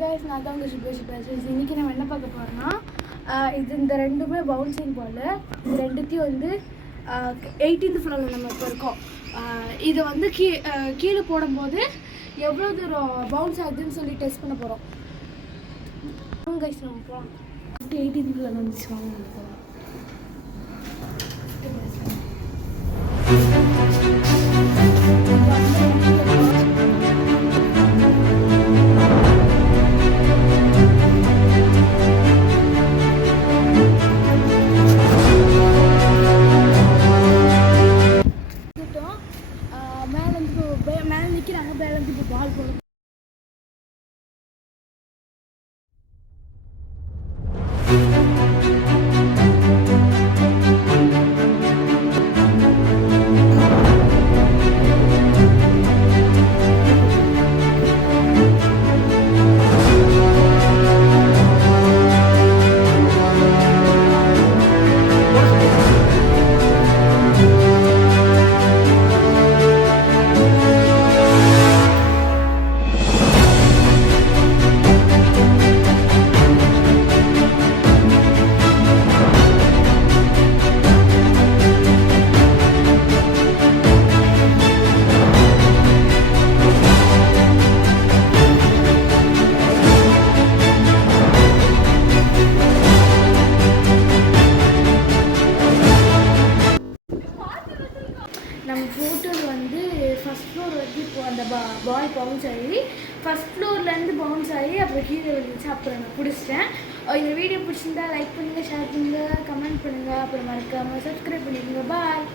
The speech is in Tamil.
guys, நான் தான் உங்கள் சுபேஷ் பேசுகிறேன். இன்றைக்கி நம்ம என்ன பார்க்க போகிறோம்னா இது இந்த ரெண்டுமே பவுன்சிங் பால். இது ரெண்டுத்தையும் வந்து 18th ஃப்ளோரில் நம்ம இப்போ இருக்கோம். இதை வந்து கீழே போடும்போது எவ்வளோ தூரம் பவுன்ஸ் ஆகுதுன்னு சொல்லி டெஸ்ட் பண்ண போகிறோம். கைஸ் நம்ம போகலாம். 18th ஃப்ளோர் வந்துச்சு, வாங்க போகலாம். மேலே நிற்கிறாங்க, மேலே இப்போ பால் போடும். நம்ம ஃபோட்டோவில் வந்து ஃபஸ்ட் ஃப்ளோர் வந்து இப்போ அந்த பால் பவுன்ஸ் ஆகி ஃபஸ்ட் ஃப்ளோர்லேருந்து பவுன்ஸ் ஆகி அப்புறம் கீழே விழுந்துச்சு. அப்புறம் நான் பிடிச்சிட்டேன். இந்த வீடியோ பிடிச்சிருந்தா லைக் பண்ணுங்கள், ஷேர் பண்ணுங்கள், கமெண்ட் பண்ணுங்கள், அப்புறம் மறக்காமல் சப்ஸ்கிரைப் பண்ணிக்கோங்க. பாய்.